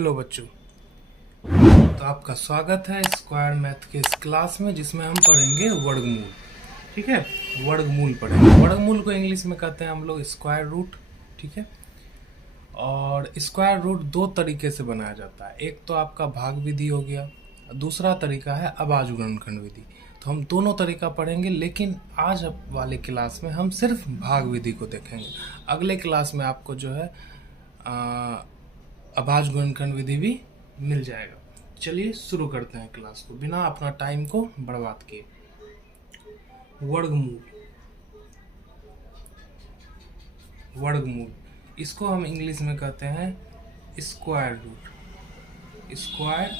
Hello बच्चों। तो आपका स्वागत है स्क्वायर मैथ के इस क्लास में जिसमें हम पढ़ेंगे वर्गमूल। ठीक है, वर्गमूल पढ़ेंगे। वर्गमूल को इंग्लिश में कहते हैं हम लोग स्क्वायर रूट। ठीक है, और स्क्वायर रूट दो तरीके से बनाया जाता है। एक तो आपका भाग विधि हो गया, दूसरा तरीका है अभाज्य गुणनखंड विधि। तो हम दोनों तरीका पढ़ेंगे, लेकिन आज वाले क्लास में हम सिर्फ भाग विधि को देखेंगे। अगले क्लास में आपको जो है अभाज्य गुणनखंड विधि भी मिल जाएगा। चलिए शुरू करते हैं क्लास को बिना अपना टाइम को बर्बाद किए। वर्गमूल, वर्गमूल इसको हम इंग्लिश में कहते हैं स्क्वायर रूट, स्क्वायर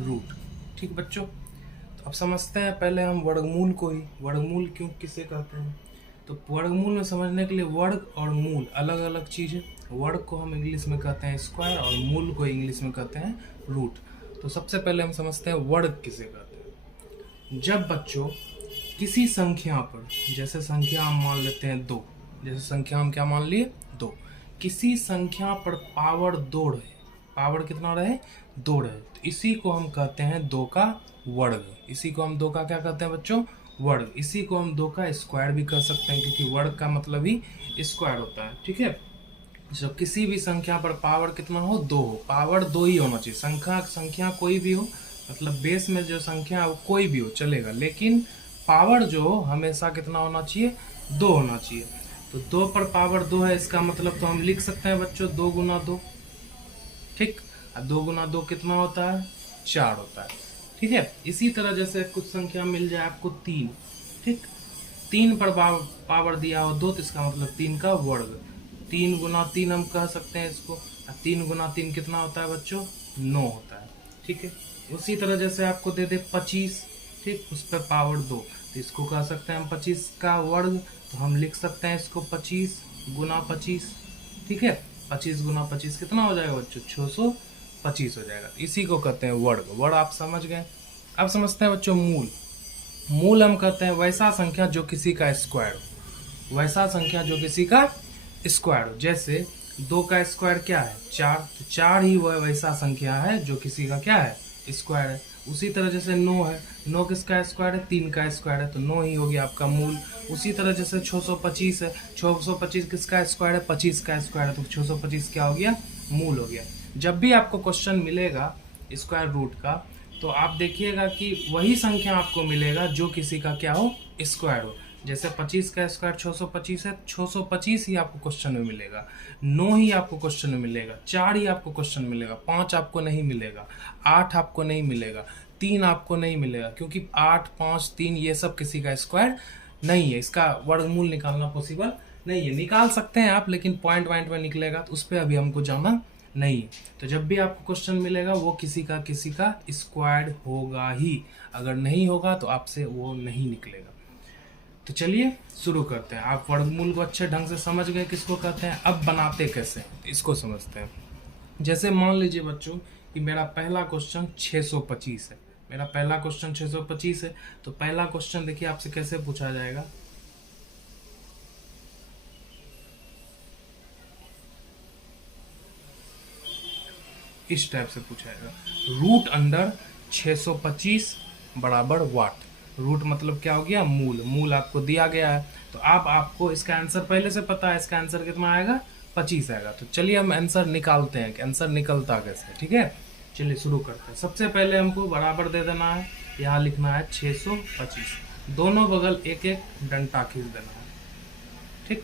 रूट। ठीक बच्चों, तो अब समझते हैं पहले हम वर्गमूल को ही। वर्गमूल क्यों किसे कहते हैं, तो वर्गमूल में समझने के लिए वर्ग और मूल अलग अलग चीज़ है। वर्ग को हम इंग्लिश में कहते हैं स्क्वायर और मूल को इंग्लिश में कहते हैं रूट। तो सबसे पहले हम समझते हैं वर्ग किसे कहते हैं। जब बच्चों किसी संख्या पर, जैसे संख्या हम मान लेते हैं 2, जैसे संख्या हम क्या मान लिए 2, किसी संख्या पर पावर 2 रहे, पावर कितना रहे 2 रहे, तो इसी को हम कहते हैं 2 का वर्ग। इसी को हम 2 का क्या कहते हैं बच्चों, वर्ग। इसी को हम 2 का स्क्वायर भी कर सकते हैं, क्योंकि वर्ग का मतलब ही स्क्वायर होता है। ठीक है, जब किसी भी संख्या पर पावर कितना हो 2 हो, पावर 2 ही होना चाहिए। संख्या कोई भी हो, मतलब बेस में जो संख्या है वो कोई भी हो चलेगा, लेकिन पावर जो हो हमेशा कितना होना चाहिए 2 होना चाहिए। तो 2 पर पावर 2 है, इसका मतलब तो हम लिख सकते हैं बच्चों 2 गुना 2। ठीक, 2 गुना 2 कितना होता है 4 होता है। ठीक है, इसी तरह जैसे कुछ संख्या मिल जाए आपको 3, ठीक, 3 पर पावर दिया हो 2, तो इसका मतलब 3 का वर्ग। 3 गुना 3 हम कह सकते हैं इसको। 3 गुना 3 कितना होता है बच्चों 9 होता है। ठीक है, उसी तरह जैसे आपको दे दे 25, ठीक, उस पर पावर 2, तो इसको कह सकते हैं हम 25 का वर्ग। तो हम लिख सकते हैं इसको 25 गुना 25। ठीक है, 25 गुना 25 कितना हो जाएगा बच्चों 625 हो जाएगा। इसी को कहते हैं वर्ग। वर्ग आप समझ गए। अब समझते हैं बच्चों मूल। मूल हम कहते हैं वैसा संख्या जो किसी का स्क्वायर हो, वैसा संख्या जो किसी का स्क्वायर हो। जैसे 2 का स्क्वायर क्या है 4, तो 4 ही वह वैसा संख्या है जो किसी का क्या है स्क्वायर है। उसी तरह जैसे 9 है, 9 किसका स्क्वायर है 3 का स्क्वायर है, तो 9 ही हो गया आपका मूल। उसी तरह जैसे 625 है, 625 किसका स्क्वायर है 25 का स्क्वायर है, तो 625 क्या हो गया मूल हो गया। जब भी आपको क्वेश्चन मिलेगा स्क्वायर रूट का, तो आप देखिएगा कि वही संख्या आपको मिलेगा जो किसी का क्या हो स्क्वायर हो। जैसे 25 का स्क्वायर 625 है, 625 ही आपको क्वेश्चन में मिलेगा, 9 ही आपको क्वेश्चन में मिलेगा, 4 ही आपको क्वेश्चन मिलेगा, 5 आपको नहीं मिलेगा, 8 आपको नहीं मिलेगा, 3 आपको नहीं मिलेगा, क्योंकि 8, 5, 3 ये सब किसी का स्क्वायर नहीं है। इसका वर्गमूल निकालना पॉसिबल नहीं है। निकाल सकते हैं आप, लेकिन पॉइंट में निकलेगा, तो उस पर अभी हमको जाना नहीं है। तो जब भी आपको क्वेश्चन मिलेगा वो किसी का स्क्वायर्ड होगा ही, अगर नहीं होगा तो आपसे वो नहीं निकलेगा। तो चलिए शुरू करते हैं। आप वर्गमूल को अच्छे ढंग से समझ गए किसको कहते हैं। अब बनाते कैसे हैं तो इसको समझते हैं। जैसे मान लीजिए बच्चों कि मेरा पहला क्वेश्चन 625 है, मेरा पहला क्वेश्चन 625 है, तो पहला क्वेश्चन देखिए आपसे कैसे पूछा जाएगा। इस टाइप से पूछा जाएगा, रूट अंडर 625 बराबर वाट। रूट मतलब क्या हो गया मूल, मूल आपको दिया गया है। तो अब आपको इसका आंसर पहले से पता है, इसका आंसर कितना आएगा 25 आएगा। तो चलिए हम आंसर निकालते हैं कि आंसर निकलता कैसे। ठीक है, चलिए शुरू करते हैं। सबसे पहले हमको बराबर दे देना है, यहाँ लिखना है 625, दोनों बगल एक एक डंडा खींच देना है। ठीक,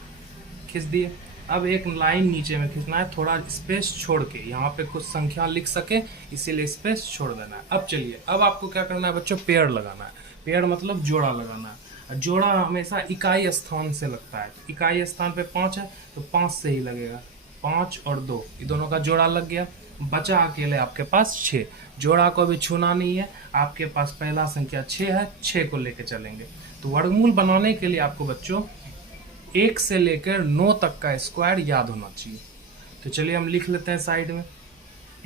खींच दिए। अब एक लाइन नीचे में खींचना है, थोड़ा स्पेस छोड़ के, यहाँ पे कुछ संख्या लिख सके इसीलिए स्पेस छोड़ देना है। अब चलिए, अब आपको क्या करना है बच्चों, पेड़ लगाना है। पेड़ मतलब जोड़ा लगाना है। जोड़ा हमेशा इकाई स्थान से लगता है। इकाई स्थान पे 5 है तो 5 से ही लगेगा। 5 और 2 ये दोनों का जोड़ा लग गया, बचा अकेले आपके पास 6। जोड़ा को भी छूना नहीं है, आपके पास पहला संख्या 6 है, 6 को लेके चलेंगे। तो वर्गमूल बनाने के लिए आपको बच्चों 1 से लेकर 9 तक का स्क्वायर याद होना चाहिए। तो चलिए हम लिख लेते हैं साइड में।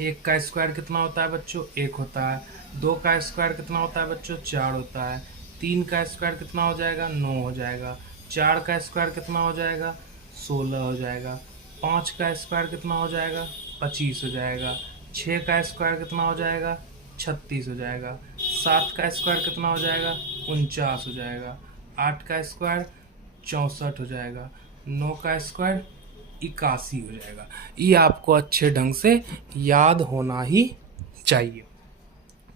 1 का स्क्वायर कितना होता है बच्चों 1 होता है। 2 का स्क्वायर कितना होता है बच्चों 4 होता है। 3 का स्क्वायर कितना हो जाएगा 9 हो जाएगा। 4 का स्क्वायर कितना हो जाएगा 16 हो जाएगा। 5 का स्क्वायर कितना हो जाएगा 25 हो जाएगा। 6 का स्क्वायर कितना हो जाएगा? 36 हो जाएगा। 7 का स्क्वायर कितना हो जाएगा? 49 हो जाएगा। 8 का स्क्वायर 64 हो जाएगा। 9 का स्क्वायर 81 हो जाएगा। ये आपको अच्छे ढंग से याद होना ही चाहिए।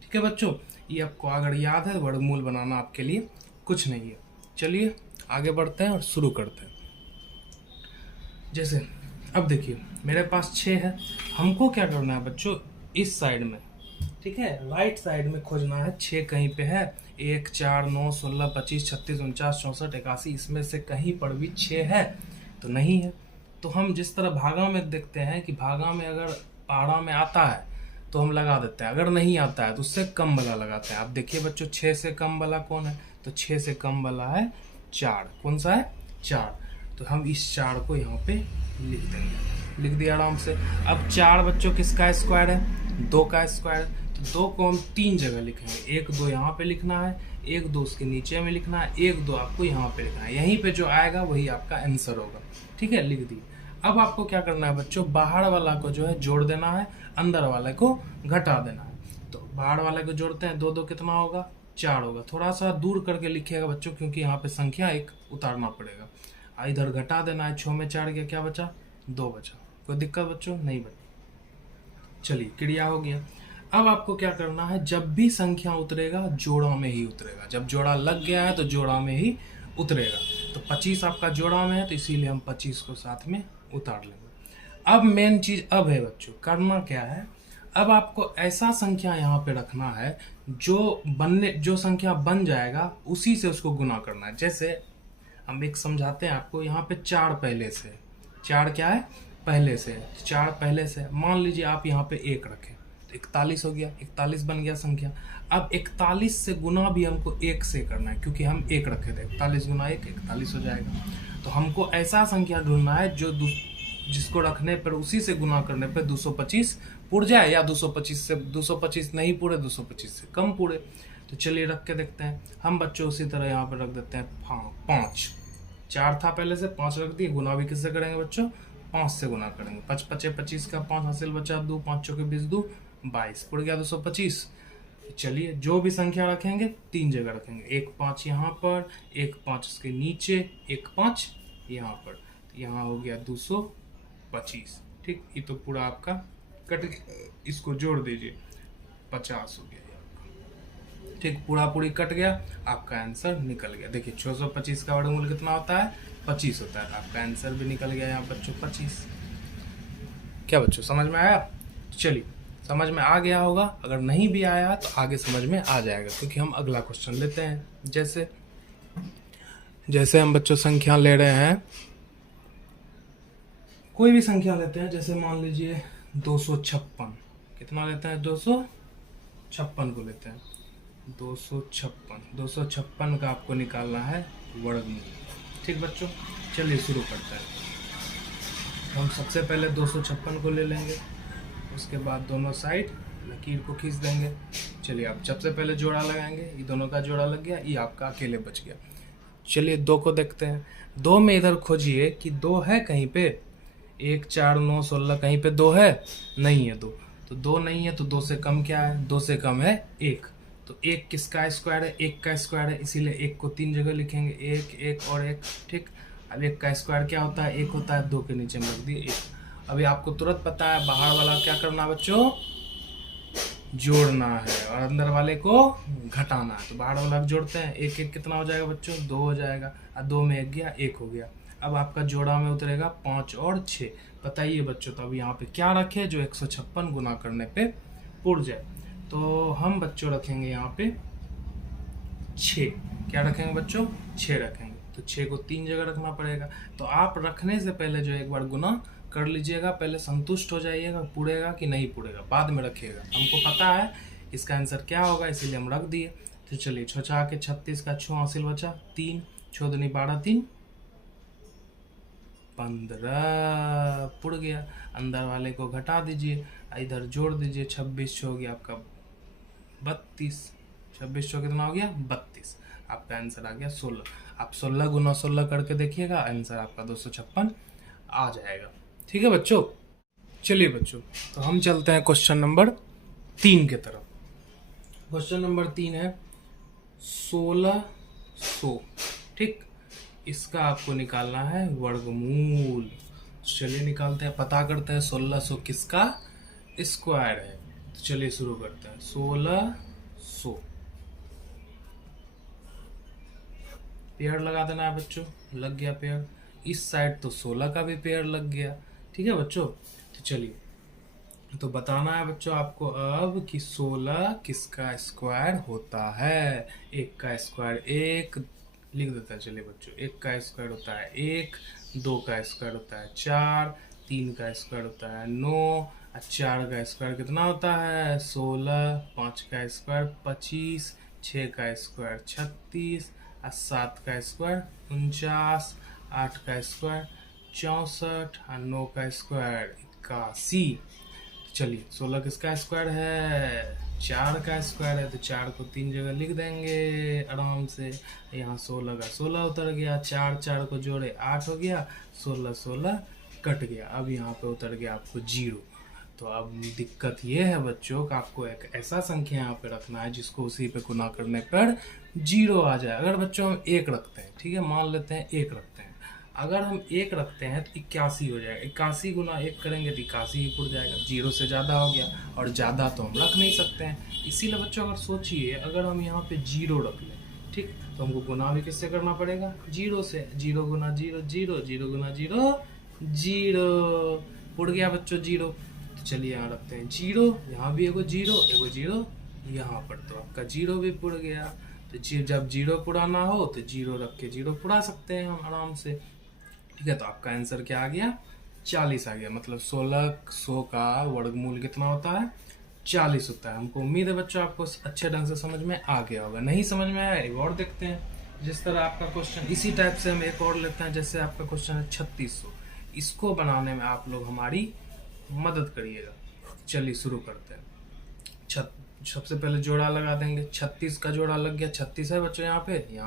ठीक है बच्चों, ये आपको अगर याद है वर्गमूल बनाना आपके लिए कुछ नहीं है। चलिए आगे बढ़ते हैं और शुरू करते हैं। जैसे अब देखिए मेरे पास 6 है, हमको क्या करना है बच्चों, इस साइड में, ठीक है, राइट साइड में खोजना है। 6 कहीं पे है? 1 4 9 16 25 36 49 64 81, इसमें से कहीं पर भी 6 है तो नहीं है। तो हम जिस तरह भागा में देखते हैं कि भागा में अगर पारा में आता है तो हम लगा देते हैं, अगर नहीं आता है तो उससे कम वाला लगाते हैं। आप देखिए बच्चों 6 से कम वाला कौन है? तो 6 से कम वाला है 4। कौन सा है? 4। तो हम इस 4 को यहाँ पे लिख देंगे, लिख दिया आराम से। अब 4 बच्चों किसका स्क्वायर है? 2 का स्क्वायर। तो 2 को हम 3 जगह लिखेंगे, 1 2 यहाँ पे लिखना है, 1 2 उसके नीचे में लिखना है, 1 2 आपको यहाँ पे लिखना है। यहीं पे जो आएगा वही आपका आंसर होगा। ठीक है, लिख दिए। अब आपको क्या करना है बच्चों, बाहर वाला को जो है जोड़ देना है, अंदर वाले को घटा देना है। तो बाहर वाले को जोड़ते हैं, 2 2 कितना होगा? 4 होगा। थोड़ा सा दूर करके लिखिएगा बच्चों, क्योंकि यहाँ पे संख्या 1 उतारना पड़ेगा। इधर घटा देना है, 6 में 4 गया, क्या बचा? 2 बचा। कोई दिक्कत बच्चों? नहीं बची। चलिए क्रिया हो गया। अब आपको क्या करना है, जब भी संख्या उतरेगा जोड़ा में ही उतरेगा। जब जोड़ा लग गया है तो जोड़ा में ही उतरेगा। तो 25 आपका जोड़ा में है तो इसीलिए हम 25 को साथ में उतार लेंगे। अब मेन चीज अब है बच्चों, करना क्या है, अब आपको ऐसा संख्या यहाँ पे रखना है जो संख्या बन जाएगा उसी से उसको गुना करना है। जैसे हम एक समझाते हैं आपको, यहाँ पे 4 पहले से, 4 क्या है? पहले से। 4 पहले से, मान लीजिए आप यहाँ पे 1 रखें तो 41 हो गया, 41 बन गया संख्या। अब 41 से गुना भी हमको 1 से करना है, क्योंकि हम 1 रखे थे। 41 गुना 1 41 हो जाएगा। तो हमको ऐसा संख्या ढूंढना है जिसको रखने पर उसी से गुना करने पर 225 पुर जाए, या 225 से 225 नहीं पूरे, 225 से कम पूरे। तो चलिए रख के देखते हैं हम बच्चों। उसी तरह यहाँ पर रख देते हैं 5। 4 था पहले से, 5 रख दिए। गुना भी किससे करेंगे बच्चों? 5 से गुना करेंगे। 5 5 25 का 5 हासिल बचा 2, 5 चौके 20 2 22, पुर गया 225। चलिए जो भी संख्या रखेंगे 3 जगह रखेंगे, 1 5 यहाँ पर, 1 5 उसके नीचे, 1 5 यहाँ पर। यहाँ हो गया 225। ठीक, ये तो पूरा आपका कट, इसको जोड़ दीजिए, 50 हो गया आपका। ठीक, पूरा पूरी कट गया, आपका आंसर निकल गया। देखिए 625 का वर्गमूल कितना होता है? 25 होता है। आपका आंसर भी निकल गया यहाँ बच्चों 25। क्या बच्चों समझ में आया? चलिए समझ में आ गया होगा, अगर नहीं भी आया तो आगे समझ में आ जाएगा, क्योंकि हम अगला क्वेश्चन लेते हैं। जैसे हम बच्चों संख्या ले रहे हैं, कोई भी संख्या लेते हैं। जैसे मान लीजिए 256, कितना लेते हैं? 256 को लेते हैं। 256 का आपको निकालना है वर्गमूल। ठीक बच्चों, चलिए शुरू करते हैं। हम सबसे पहले 256 को ले लेंगे, उसके बाद दोनों साइड लकीर को खींच देंगे। चलिए अब सबसे पहले जोड़ा लगाएंगे, ये दोनों का जोड़ा लग गया, ये आपका अकेले बच गया। चलिए 2 को देखते हैं। 2 में इधर खोजिए कि 2 है कहीं पे? 1 4 9 16 कहीं पे 2 है? नहीं है 2। तो 2 नहीं है तो 2 से कम क्या है? 2 से कम है 1। तो 1 किसका स्क्वायर है? 1 का स्क्वायर है, इसीलिए 1 को 3 जगह लिखेंगे, 1 1 और 1। ठीक, अब 1 का स्क्वायर क्या होता है? 1 होता है। 2 के नीचे में रख दिए 1। अभी आपको तुरंत पता है बाहर वाला क्या करना बच्चों? जोड़ना है, और अंदर वाले को घटाना है। तो बाहर वाला जोड़ते हैं, 1 1 कितना हो जाएगा बच्चों? 2 हो जाएगा। और 2 में 1 गया, 1 हो गया। अब आपका जोड़ा में उतरेगा 5 और 6। बताइए बच्चों, तो अब यहाँ पे क्या रखे जो 156 गुना करने पे पुर जाए? तो हम बच्चों रखेंगे यहाँ पे 6। क्या रखेंगे बच्चों? 6 रखेंगे। तो 6 को 3 जगह रखना पड़ेगा। तो आप रखने से पहले जो एक बार गुना कर लीजिएगा, पहले संतुष्ट हो जाइएगा पुरेगा कि नहीं पुरेगा, बाद में रखिएगा। हमको पता है इसका आंसर क्या होगा, इसीलिए हम रख दिए। तो चलिए 6 6 के 36 का 6 हासिल बचा 3, 6 दूनी 12 3 15, पुड़ गया। अंदर वाले को घटा दीजिए, इधर जोड़ दीजिए, 26 हो गया आपका 32। 26 कितना हो गया? 32। आपका आंसर आ गया 16। आप 16 गुना 16 करके देखिएगा, आंसर आपका 256 आ जाएगा। ठीक है बच्चों, चलिए बच्चों, तो हम चलते हैं क्वेश्चन नंबर 3 की तरफ। क्वेश्चन नंबर 3 है 1600। ठीक, इसका आपको निकालना है वर्गमूल। चलिए निकालते हैं, पता करते हैं 1600 किसका स्क्वायर है। तो चलिए शुरू करते हैं। 1600 पेयर लगा देना है बच्चों। लग गया पेयर। इस साइड तो 16 का भी पेयर लग गया। ठीक है बच्चों, तो चलिए, तो बताना है बच्चों आपको अब कि 16 किसका स्क्वायर होता है। एक का स्क्वायर एक लिख देता है। चलिए बच्चों, एक का स्क्वायर होता है एक, दो का स्क्वायर होता है चार, तीन का स्क्वायर होता है 9, और चार का स्क्वायर कितना होता है 16, पाँच का स्क्वायर 25, छः का स्क्वायर 36, और सात का स्क्वायर 49, आठ का स्क्वायर 64, और 9 का स्क्वायर 81। चलिए 16 किसका स्क्वायर है, 4 का स्क्वायर है। तो 4 को 3 जगह लिख देंगे आराम से। यहाँ 16 का 16 उतर गया, 4 4 को जोड़े 8 हो गया, 16 16 कट गया। अब यहाँ पे उतर गया आपको 0। तो अब दिक्कत ये है बच्चों कि आपको एक ऐसा संख्या यहाँ पे रखना है जिसको उसी पे गुना करने पर 0 आ जाए। अगर बच्चों हम 1 रखते हैं, ठीक है, मान लेते हैं 1 रखते हैं, अगर हम 1 रखते हैं तो 81 हो जाएगा। 81 गुना 1 करेंगे तो 81 ही पुर जाएगा। 0 से ज़्यादा हो गया, और ज़्यादा तो हम रख नहीं सकते हैं। इसीलिए बच्चों अगर सोचिए, अगर हम यहाँ पे 0 रख लें, ठीक, तो हमको गुना भी किससे करना पड़ेगा, 0 से। 0 गुना 0 0, 0 गुना 0 0, उड़ गया बच्चों 0। तो चलिए यहाँ रखते हैं 0, यहाँ भी एगो 0 यहाँ पर, तो आपका 0 भी पुड़ गया। तो जब 0 पुराना हो तो 0 रख के 0 पुरा सकते हैं हम आराम से। ठीक है, तो आपका आंसर क्या आ गया, 40 आ गया। मतलब 1600 का वर्गमूल कितना होता है, 40 होता है। हमको उम्मीद है बच्चों आपको अच्छे ढंग से समझ में आ गया होगा। नहीं समझ में आया एक और देखते हैं। जिस तरह आपका क्वेश्चन, इसी टाइप से हम एक और लेते हैं। जैसे आपका क्वेश्चन है 3600, इसको बनाने में आप लोग हमारी मदद करिएगा। चलिए शुरू करते हैं। सबसे पहले जोड़ा लगा देंगे। 36 का जोड़ा लग गया। 36 है बच्चों, यहाँ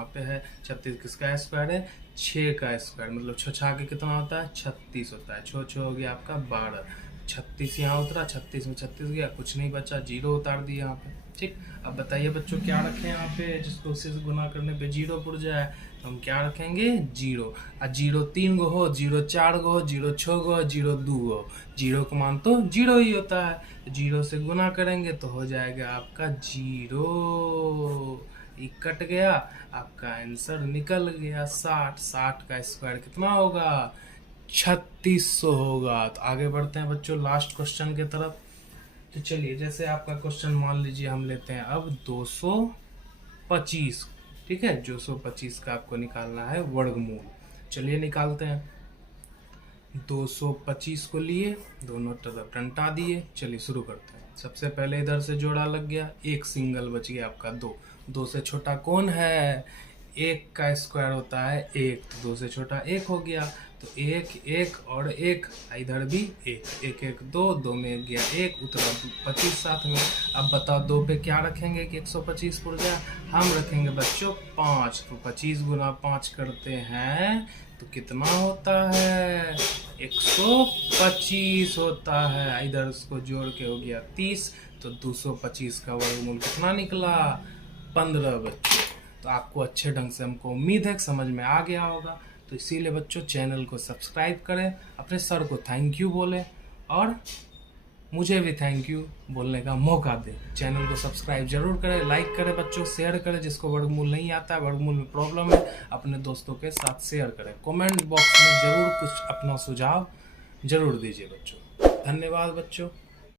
पे है 36 किसका स्क्वायर है, 6 का स्क्वायर। मतलब 6 छा के कितना होता है, 36 होता है। 6 6 हो गया आपका 12। 36 यहाँ उतरा, 36 में 36 गया, कुछ नहीं बचा, 0 उतार दिया यहाँ पे। ठीक, अब बताइए बच्चों क्या रखें यहाँ पे जिसको उसी से गुना करने पे 0 पुर जाए। तो हम क्या रखेंगे, 0। और 0 3 गो हो, 0 4 गो हो, 0 6 गो हो, 0 2 गो। 0 का मान तो 0 ही होता है। 0 से गुना करेंगे तो हो जाएगा आपका 0। ये कट गया, आपका आंसर निकल गया 60। 60 का स्क्वायर कितना होगा, 3600 होगा। तो आगे बढ़ते हैं बच्चों लास्ट क्वेश्चन की तरफ। तो चलिए, जैसे आपका क्वेश्चन मान लीजिए हम लेते हैं अब 225। ठीक है, 225 का आपको निकालना है वर्गमूल। चलिए निकालते हैं। 225 को लिए, दोनों तरफ टंटा दिए। चलिए शुरू करते हैं। सबसे पहले इधर से जोड़ा लग गया, एक सिंगल बच गया आपका 2। 2 से छोटा कौन है, 1 का स्क्वायर होता है 1, तो 2 से छोटा 1 हो गया। तो 1 1 और 1, इधर भी 1 1 1 2, 2 में गया 1, उतरा 25 साथ में। अब बताओ 2 पे क्या रखेंगे कि 125 पुर गया, हम रखेंगे बच्चों 5। तो 25 गुना 5 करते हैं तो कितना होता है, 125 होता है। इधर उसको जोड़ के हो गया 30। तो 225 का वर्गमूल कितना निकला, 15 बच्चों। तो आपको अच्छे ढंग से, हमको उम्मीद है कि समझ में आ गया होगा। तो इसीलिए बच्चों चैनल को सब्सक्राइब करें, अपने सर को थैंक यू बोलें, और मुझे भी थैंक यू बोलने का मौका दें। चैनल को सब्सक्राइब जरूर करें, लाइक करें बच्चों, शेयर करें। जिसको वर्गमूल नहीं आता है, वर्गमूल में प्रॉब्लम है, अपने दोस्तों के साथ शेयर करें। कमेंट बॉक्स में जरूर कुछ अपना सुझाव जरूर दीजिए बच्चों। धन्यवाद बच्चों।